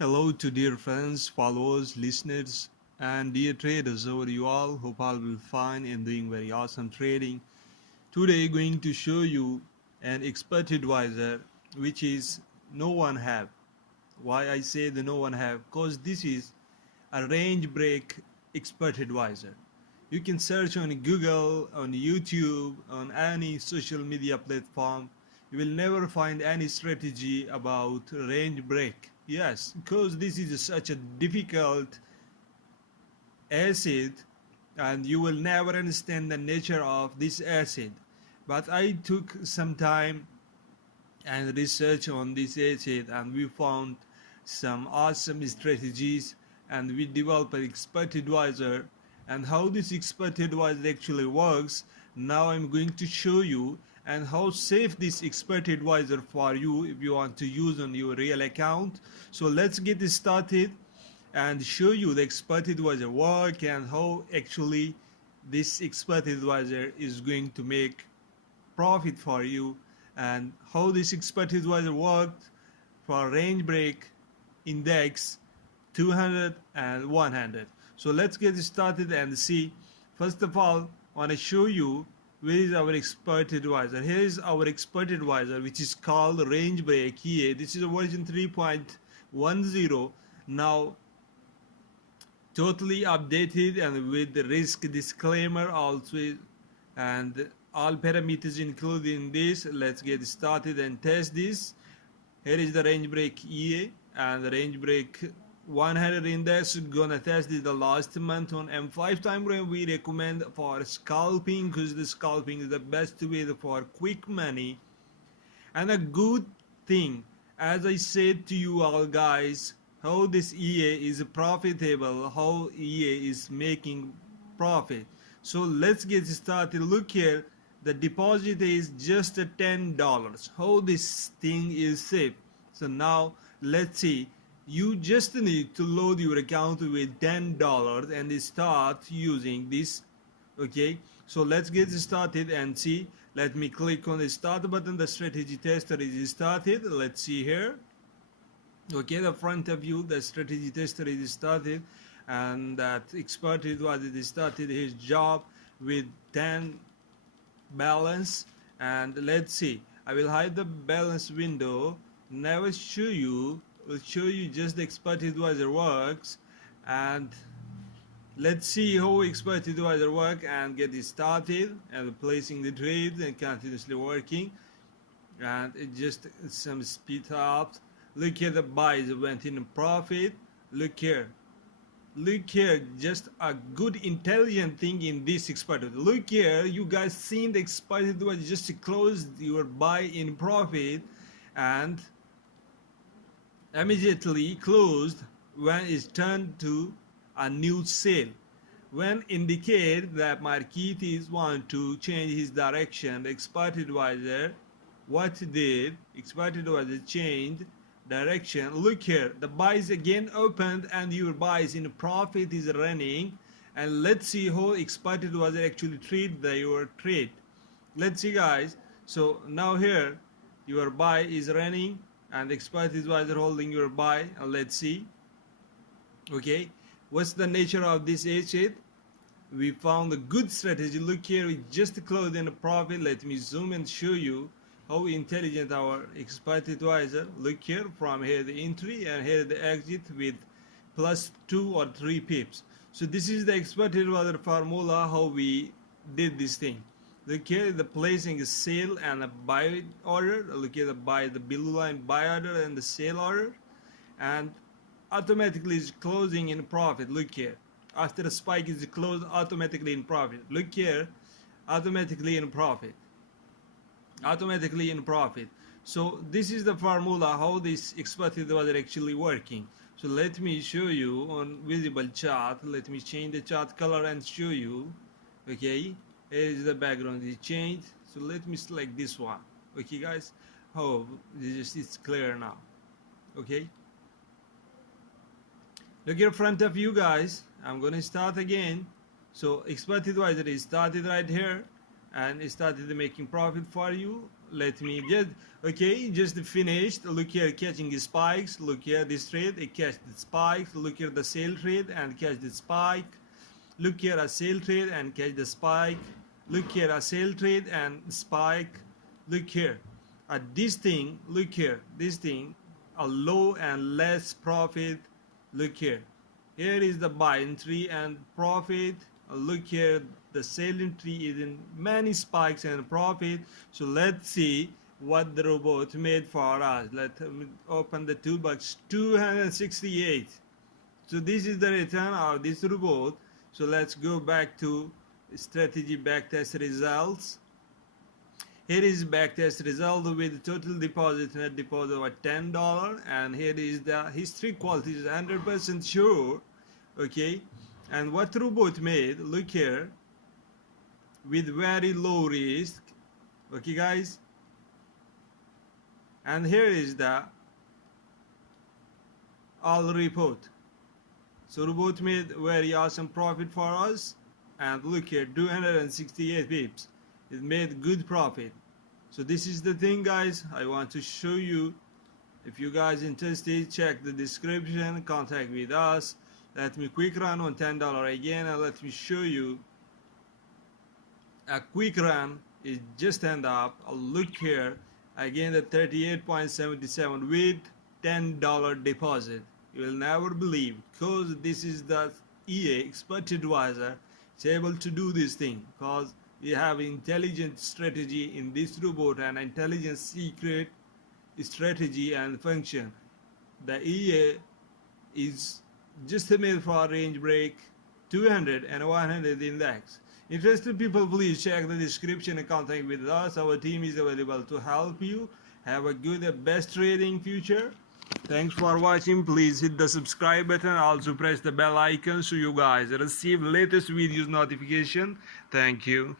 Hello to dear friends, followers, listeners, and dear traders over you all. Hope all will fine and doing very awesome trading. Today going to show you an expert advisor which is no one have. Why I say the no one have? Because this is a range break expert advisor. You can search on Google, on YouTube, on any social media platform. You will never find any strategy about range break. Yes, because this is such a difficult asset and you will never understand the nature of this asset. But I took some time and research on this asset and we found some awesome strategies and we developed an expert advisor, and how this expert advisor actually works now I'm going to show you, and how safe this expert advisor for you if you want to use on your real account. So let's get started and show you the expert advisor work and how actually this expert advisor is going to make profit for you, and how this expert advisor worked for range break index 200 and 100. So let's get started and see. First of all, I want to show you where is our expert advisor. Here is our expert advisor, which is called range break EA. This is a version 3.10 now, totally updated and with the risk disclaimer also, and all parameters included in this. Let's get started and test this. Here is the range break EA and the range break 100 index. Gonna test it the last month on M5 time frame. We recommend for scalping because the scalping is the best way for quick money. And a good thing, as I said to you all guys, how this EA is profitable, how EA is making profit. So let's get started. Look here, the deposit is just $10. How this thing is safe? So now let's see. You just need to load your account with $10 and start using this. Okay, so let's get started and see. Let me click on the start button. The strategy tester is started. Let's see here. Okay, the front of you, the strategy tester is started, and that expert advisor started his job with 10 balance. And let's see, I will hide the balance window, never show you, will show you just the expert advisor works. And let's see how expert advisor work and get it started and placing the trades and continuously working, and it just some speed up. Look here, the buys went in profit. Look here, just a good intelligent thing in this expert. Look here, you guys seen the expert advisor just closed your buy in profit and immediately closed when it's turned to a new sale, when indicate that market is want to change his direction. The expert advisor what did, expert advisor changed direction. Look here, the buys again opened and your buys in profit is running. And let's see how expert advisor actually treat your trade. Let's see guys. So now here your buy is running and expert advisor holding your buy, and let's see. Okay, what's the nature of this asset? We found a good strategy. Look here, we just closed in a profit. Let me zoom and show you how intelligent our expert advisor. Look here, from here the entry and here the exit with plus 2 or 3 pips. So this is the expert advisor formula how we did this thing. Look here, the placing a sale and a buy order. Look here, the buy, the below line buy order and the sale order, and automatically is closing in profit. Look here, after the spike is closed automatically in profit. Look here, automatically in profit, automatically in profit. So this is the formula how this expert advisor actually working. So let me show you on visible chart. Let me change the chart color and show you. Okay, here is the background is changed, so let me select this one. Okay guys, oh, it's clear now. Okay, look in front of you guys. I'm gonna start again. So expert advisor is started right here and it started making profit for you. let me just, okay, just finished. Look here, catching the spikes. Look here, this trade, it catch the spikes. Look here, the sale trade and catch the spike. Look here, a sale trade and catch the spike. Look here, a sale trade and spike. Look here, at this thing, look here, this thing, a low and less profit. Look here, here is the buy entry and profit. Look here, the sell entry is in many spikes and profit. So let's see what the robot made for us. Let's open the toolbox. 268. So this is the return of this robot. So let's go back to strategy backtest results. Here is backtest result with total deposit, net deposit of $10, and here is the history quality is 100% sure. Okay, and what robot made, look here, with very low risk. Okay guys, and here is the all report. So robot made very awesome profit for us, and look here, 268 pips. It made good profit. So this is the thing guys, I want to show you. If you guys interested, check the description, contact with us. Let me quick run on $10 again, and let me show you a quick run. It just end up, look here again, the 38.77 with $10 deposit. You will never believe, because this is the EA expert advisor. It's able to do this thing because we have intelligent strategy in this robot and intelligent secret strategy and function. The EA is just made for range break 200 and 100 index. Interested people, please check the description and contact with us. Our team is available to help you. Have a good, best trading future. Thanks for watching. Please hit the subscribe button. Also press the bell icon so you guys receive latest videos notification. Thank you.